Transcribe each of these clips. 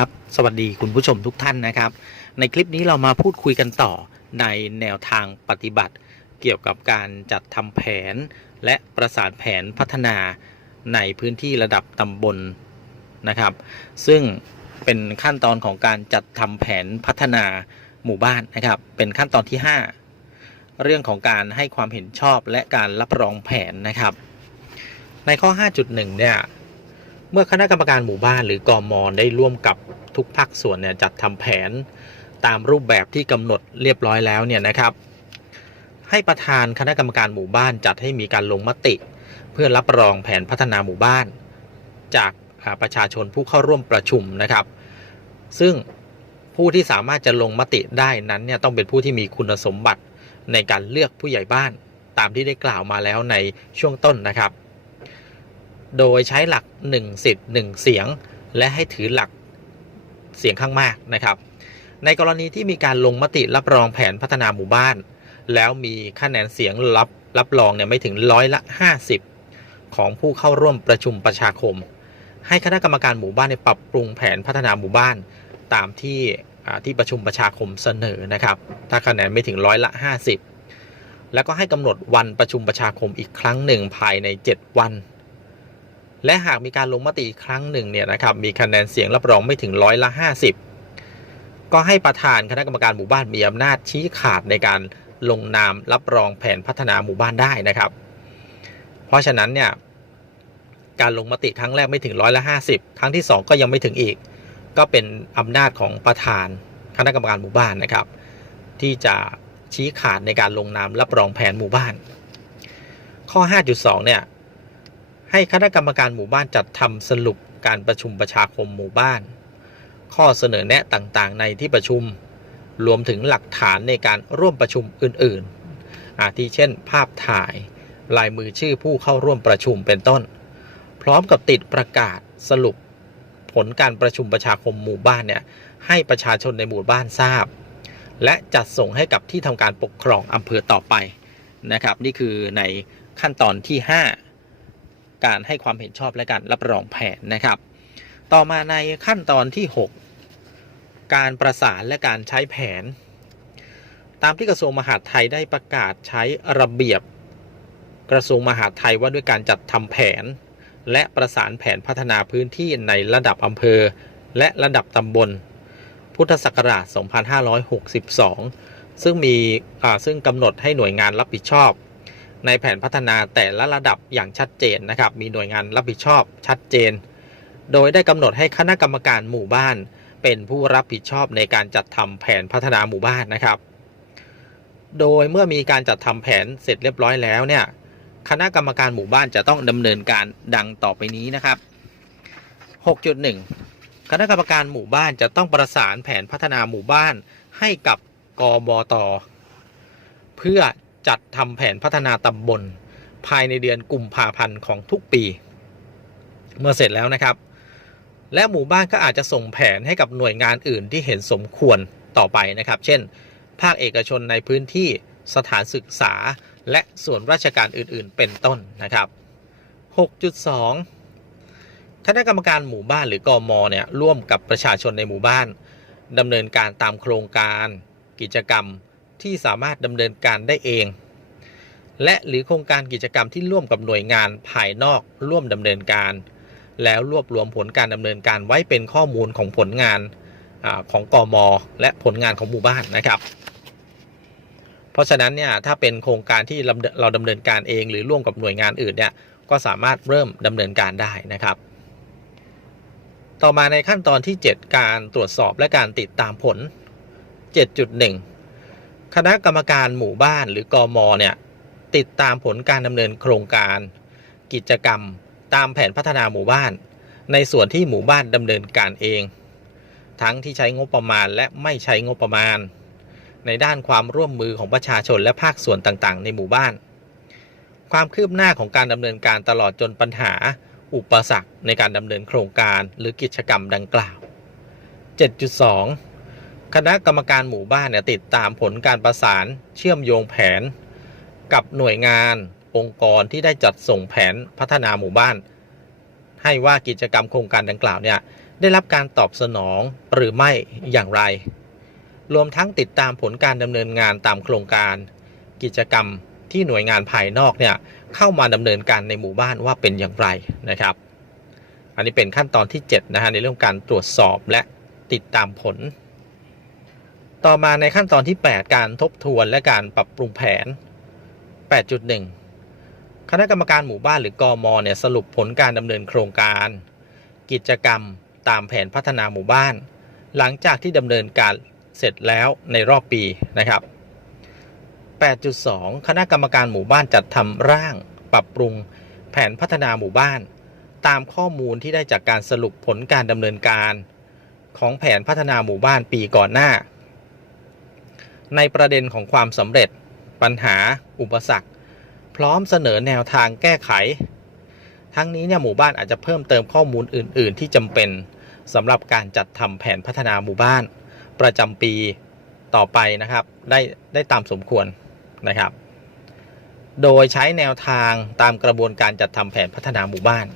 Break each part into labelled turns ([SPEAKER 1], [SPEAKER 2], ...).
[SPEAKER 1] ครับ สวัสดีคุณผู้ชมทุกท่านนะครับ ในคลิปนี้เรามาพูดคุยกันต่อในแนวทางปฏิบัติ เกี่ยวกับการจัดทำแผน และประสานแผนพัฒนาในพื้นที่ระดับตำบลนะครับ ซึ่งเป็นขั้นตอนของการจัดทำแผนพัฒนาหมู่บ้านนะครับ เป็นขั้นตอนที่ 5 เรื่องของการให้ความเห็นชอบและการรับรองแผนนะครับ ในข้อ 5.1 เนี่ย เมื่อคณะกรรมการหมู่บ้านหรือกอมอได้ร่วมกับทุกภาคส่วนเนี่ยจัดทำแผนตามรูปแบบที่กำหนดเรียบร้อยแล้วเนี่ยนะครับ ให้ประธานคณะกรรมการหมู่บ้านจัดให้มีการลงมติ เพื่อรับรองแผนพัฒนาหมู่บ้าน จากประชาชนผู้เข้าร่วมประชุมนะครับ ซึ่งผู้ที่สามารถจะลงมติได้นั้นเนี่ยต้องเป็นผู้ที่มีคุณสมบัติในการเลือกผู้ใหญ่บ้านตามที่ได้กล่าวมาแล้วในช่วงต้นนะครับ โดยใช้หลัก 1 สิทธิ์ 1 เสียง และให้ถือหลักเสียงข้างมากนะครับ ในกรณีที่มีการลงมติรับรองแผนพัฒนาหมู่บ้าน แล้วมีคะแนนเสียงรับรับรองเนี่ยไม่ถึงร้อยละ 50 ของผู้เข้าร่วมประชุมประชาคม ให้คณะกรรมการหมู่บ้านเนี่ยปรับปรุงแผนพัฒนาหมู่บ้าน ตามที่ที่ประชุมประชาคมเสนอนะครับ ถ้าคะแนนไม่ถึงร้อยละ 50 แล้วก็ให้กำหนดวันประชุมประชาคมอีกครั้งหนึ่งภายใน 7 วัน และหากมีการลงมติอีกครั้งหนึ่งเนี่ยนะครับมีคะแนนเสียงรับรองไม่ถึงร้อยละ 50 ก็ให้ประธานคณะกรรมการหมู่บ้านมีอำนาจชี้ขาดในการลงนามรับรองแผนพัฒนาหมู่บ้านได้นะครับ เพราะฉะนั้นเนี่ยการลงมติครั้งแรกไม่ถึงร้อยละ50 ครั้งที่ 2 ก็ยังไม่ถึงอีก ก็เป็นอำนาจของประธานคณะกรรมการหมู่บ้านนะครับ ที่จะชี้ขาดในการลงนามรับรองแผนหมู่บ้าน ข้อ 5.2 เนี่ย ให้คณะกรรมการหมู่บ้านจัดทำสรุปการประชุมประชาคมหมู่บ้าน ข้อเสนอแนะต่างๆ ในที่ประชุม รวมถึงหลักฐานในการร่วมประชุมอื่นๆ อาทิเช่น ภาพถ่าย ลายมือชื่อผู้เข้าร่วมประชุมเป็นต้น พร้อมกับติดประกาศสรุปผลการประชุมประชาคมหมู่บ้านเนี่ยให้ประชาชนในหมู่บ้านทราบ และจัดส่งให้กับที่ทำการปกครองอำเภอต่อไปนะครับ นี่คือในขั้นตอนที่ 5 การให้ความเห็นชอบและการรับรองแผนนะครับ ต่อมาในขั้นตอนที่ 6 การประสานและการใช้แผน ตามที่กระทรวงมหาดไทยได้ประกาศใช้ระเบียบกระทรวงมหาดไทยว่าด้วยการจัดทำแผน และประสานแผนพัฒนาพื้นที่ในระดับอำเภอ และระดับตำบล พุทธศักราช 2562 ซึ่งมีซึ่งกำหนดให้หน่วยงานรับผิดชอบ ในแผนพัฒนาแต่ละระดับอย่างชัดเจนนะครับ มีหน่วยงานรับผิดชอบชัดเจน โดยได้กำหนดให้คณะกรรมการหมู่บ้าน เป็นผู้รับผิดชอบในการจัดทำแผนพัฒนาหมู่บ้านนะครับ โดยเมื่อมีการจัดทำแผนเสร็จเรียบร้อยแล้วเนี่ย คณะกรรมการหมู่บ้านจะต้องดำเนินการดังต่อไปนี้นะครับ 6.1 คณะกรรมการหมู่บ้านจะต้องประสานแผนพัฒนาหมู่บ้านให้กับกบตเพื่อ จัดทำแผนพัฒนาตำบล ภายในเดือนกุมภาพันธ์ของทุกปี เมื่อเสร็จแล้วนะครับ และหมู่บ้านก็อาจจะส่งแผนให้กับหน่วยงานอื่นที่เห็นสมควรต่อไปนะครับ เช่น ภาคเอกชนในพื้นที่สถานศึกษา และส่วนราชการอื่นๆ เป็นต้นนะครับ 6.2 คณะกรรมการหมู่บ้านหรือกอมเนี่ยร่วมกับประชาชนในหมู่บ้านดำเนินการตามโครงการ กิจกรรม ที่สามารถดำเนินการได้เอง และหรือโครงการกิจกรรมที่ร่วมกับหน่วยงานภายนอกร่วมดำเนินการ แล้วรวบรวมผลการดำเนินการไว้เป็นข้อมูลของผลงานอของกอมและผลงานของหมู่บ้านนะครับ เพราะฉะนั้นเนี่ยถ้าเป็นโครงการที่เราเราดำเนินการเอง หรือร่วมกับหน่วยงานอื่นเนี่ยก็สามารถเริ่มดำเนินการได้นะครับต่อมาในขั้นตอนที่ 7 การตรวจสอบและการติดตามผล 7.1 คณะกรรมการหมู่บ้านหรือกอมเนี่ยติดตามผลการดำเนินโครงการ กิจกรรมตามแผนพัฒนาหมู่บ้าน ในส่วนที่หมู่บ้านดำเนินการเอง ทั้งที่ใช้งบประมาณและไม่ใช้งบประมาณ ในด้านความร่วมมือของประชาชนและภาคส่วนต่างๆ ในหมู่บ้าน ความคืบหน้าของการดำเนินการตลอดจนปัญหา อุปสรรคในการดำเนินโครงการหรือกิจกรรมดังกล่าว 7.2 คณะกรรมการหมู่บ้านเนี่ยติดตามผลการประสานเชื่อมโยงแผน กับหน่วยงานองค์กรที่ได้จัดส่งแผนพัฒนาหมู่บ้าน ให้ว่ากิจกรรมโครงการดังกล่าวเนี่ยได้รับการตอบสนองหรือไม่อย่างไร รวมทั้งติดตามผลการดำเนินงานตามโครงการ กิจกรรมที่หน่วยงานภายนอกเนี่ยเข้ามาดำเนินการในหมู่บ้านว่าเป็นอย่างไรนะครับ อันนี้เป็นขั้นตอนที่7นะฮะในเรื่องการตรวจสอบและติดตามผล ต่อมาในขั้นตอนที่ 8 การทบทวนและการปรับปรุงแผน 8.1 คณะกรรมการหมู่บ้านหรือกอมเนี่ยสรุปผลการดำเนินโครงการ กิจกรรมตามแผนพัฒนาหมู่บ้าน หลังจากที่ดำเนินการเสร็จแล้วในรอบปีนะครับ 8.2 คณะกรรมการหมู่บ้านจัดทำร่าง ปรับปรุงแผนพัฒนาหมู่บ้าน ตามข้อมูลที่ได้จากการสรุปผลการดำเนินการ ของแผนพัฒนาหมู่บ้านปีก่อนหน้า ในประเด็นของความสำเร็จ ปัญหา อุปสรรค พร้อมเสนอแนวทางแก้ไข ทั้งนี้เนี่ยหมู่บ้านอาจจะเพิ่มเติมข้อมูลอื่น ๆ ที่จำเป็นสำหรับการจัดทำแผนพัฒนาหมู่บ้าน ประจำปีต่อไปนะครับ ได้ได้ตามสมควรนะครับ โดยใช้แนวทางตามกระบวนการจัดทำแผนพัฒนาหมู่บ้าน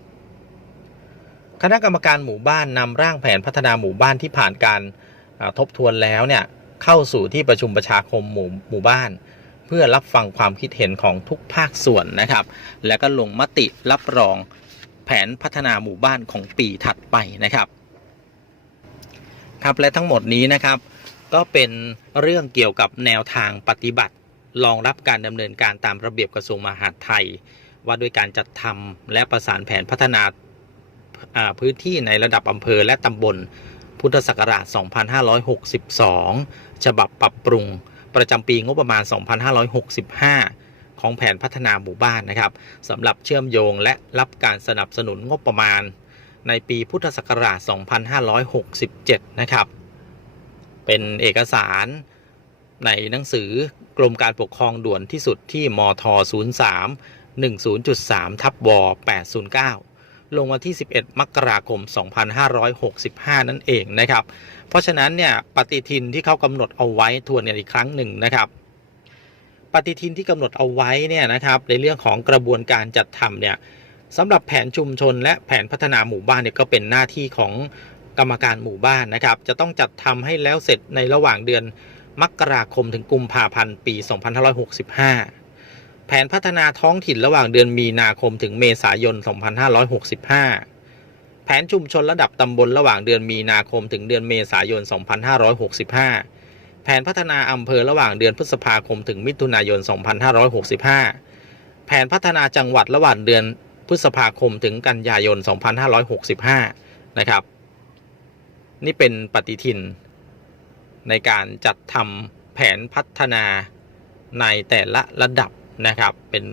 [SPEAKER 1] 8.3 คณะกรรมการหมู่บ้านนำร่างแผนพัฒนาหมู่บ้านที่ผ่านการ ทบทวนแล้วเนี่ยเข้าสู่ที่ประชุมประชาคมหมู่หมู่บ้าน เพื่อรับฟังความคิดเห็นของทุกภาคส่วนนะครับ แล้วก็ลงมติรับรองแผนพัฒนาหมู่บ้านของปีถัดไปนะครับ ครับและทั้งหมดนี้นะครับ ก็เป็นเรื่องเกี่ยวกับแนวทางปฏิบัติรองรับการดำเนินการตามระเบียบกระทรวงมหาดไทย ว่าด้วยการจัดทำและประสานแผนพัฒนาอ่าพื้นที่ในระดับอำเภอและตำบล พุทธศักราช 2562 ฉบับปรับปรุงประจำปีงบประมาณ 2565 ของแผนพัฒนาหมู่บ้านนะครับสำหรับเชื่อมโยงและรับการสนับสนุนงบประมาณ ในปีพุทธศักราช 2567 นะครับ เป็นเอกสารในหนังสือกรมการปกครองด่วนที่สุดที่มท 03 10.3 ทับว 809 ลงวันที่ 11 มกราคม 2565 นั่นเองนะครับ เพราะฉะนั้นเนี่ยปฏิทินที่เขากำหนดเอาไว้ทวนกันอีกครั้งหนึ่งนะครับ ปฏิทินที่กำหนดเอาไว้เนี่ยนะครับในเรื่องของกระบวนการจัดทำเนี่ยสำหรับแผนชุมชนและแผนพัฒนาหมู่บ้านเนี่ยก็เป็นหน้าที่ของกรรมการหมู่บ้านนะครับ จะต้องจัดทำให้แล้วเสร็จในระหว่างเดือนมกราคมถึงกุมภาพันธ์ปี 2565 แผนพัฒนาท้องถิ่นระหว่างเดือนมีนาคมถึงเมษายน 2565 แผนชุมชนระดับตำบลระหว่างเดือนมีนาคมถึงเดือนเมษายน 2565 แผนพัฒนาอำเภอระหว่างเดือนพฤษภาคมถึงมิถุนายน 2565 แผนพัฒนาจังหวัดระหว่างเดือนพฤษภาคมถึงกันยายน 2565 นะครับ นี่เป็นปฏิทิน ในการจัดทำแผนพัฒนาในแต่ละระดับ นะครับ เป็น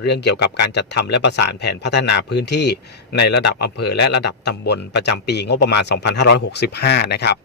[SPEAKER 1] เรื่องเกี่ยวกับการจัดทำและประสานแผนพัฒนาพื้นที่ในระดับอำเภอและระดับตำบลประจำปีงบประมาณ 2565 นะครับ